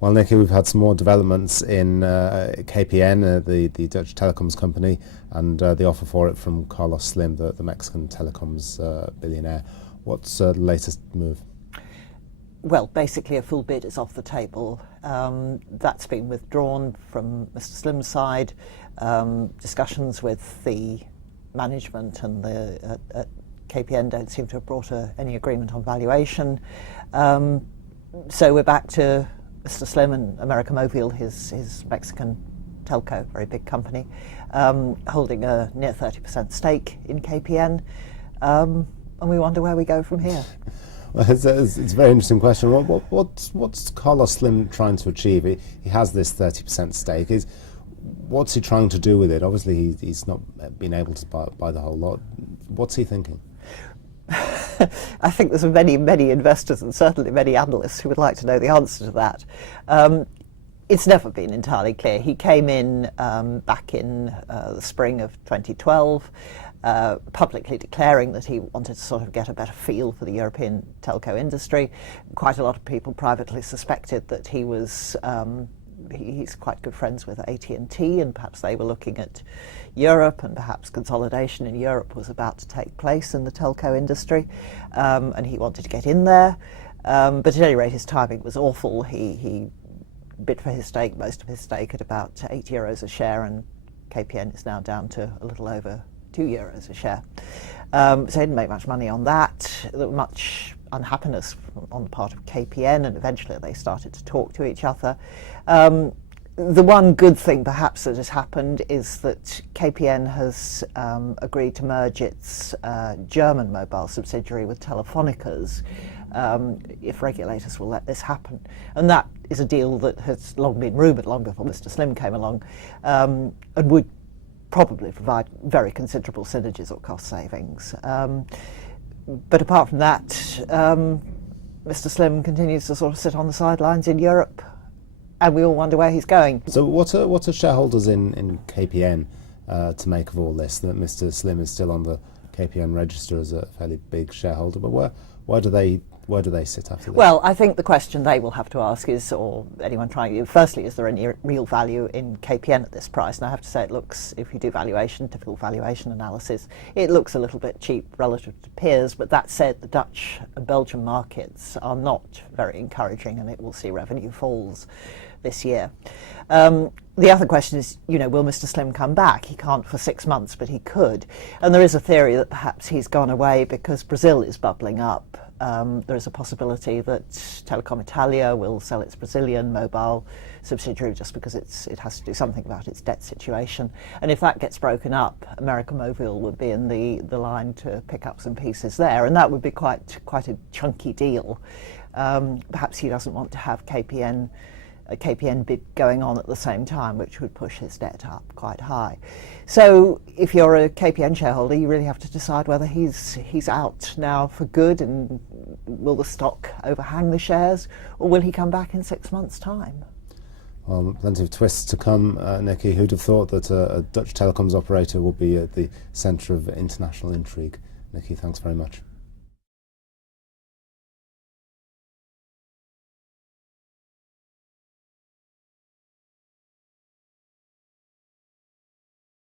Well, Nikki, we've had some more developments in KPN, the Dutch telecoms company, and the offer for it from Carlos Slim, the Mexican telecoms billionaire. What's the latest move? Well, basically a full bid is off the table. That's been withdrawn from Mr. Slim's side. Discussions with the management and the KPN don't seem to have brought any agreement on valuation. So we're back to Mr. Slim and América Móvil, his Mexican telco, very big company, holding a near 30% stake in KPN. And we wonder where we go from here. Well, it's a very interesting question. What's Carlos Slim trying to achieve? He has this 30% stake. What's he trying to do with it? Obviously, he's not been able to buy the whole lot. What's he thinking? I think there's many investors and certainly many analysts who would like to know the answer to that. It's never been entirely clear. He came in back in the spring of 2012, publicly declaring that he wanted to sort of get a better feel for the European telco industry. Quite a lot of people privately suspected that he was he's quite good friends with AT&T, and perhaps they were looking at Europe, and perhaps consolidation in Europe was about to take place in the telco industry, and he wanted to get in there. But at any rate, his timing was awful. He bid for his stake, most of his stake, at about €8 a share, and KPN is now down to a little over €2 a share. So he didn't make much money on that. There was much unhappiness on the part of KPN, and eventually they started to talk to each other. The one good thing perhaps that has happened is that KPN has agreed to merge its German mobile subsidiary with Telefónica's, if regulators will let this happen. And that is a deal that has long been rumoured, long before Mr. Slim came along, and would probably provide very considerable synergies or cost savings. But apart from that, Mr. Slim continues to sort of sit on the sidelines in Europe, and we all wonder where he's going. So what are shareholders in KPN to make of all this? That Mr. Slim is still on the KPN register as a fairly big shareholder, but where do they sit after this? Well, I think the question they will have to ask is, or anyone trying, firstly, is there any real value in KPN at this price? And I have to say, it looks, if you do typical valuation analysis, it looks a little bit cheap relative to peers. But that said, the Dutch and Belgian markets are not very encouraging, and it will see revenue falls this year. The other question is, will Mr. Slim come back? He can't for 6 months, but he could. And there is a theory that perhaps he's gone away because Brazil is bubbling up. There is a possibility that Telecom Italia will sell its Brazilian mobile subsidiary just because it has to do something about its debt situation. And if that gets broken up, América Móvil would be in the line to pick up some pieces there, and that would be quite a chunky deal. Perhaps he doesn't want to have a KPN bid going on at the same time, which would push his debt up quite high. So if you're a KPN shareholder, you really have to decide whether he's out now for good, and will the stock overhang the shares, or will he come back in 6 months' time? Well, plenty of twists to come, Nikki. Who'd have thought that a Dutch telecoms operator would be at the centre of international intrigue? Nikki, thanks very much.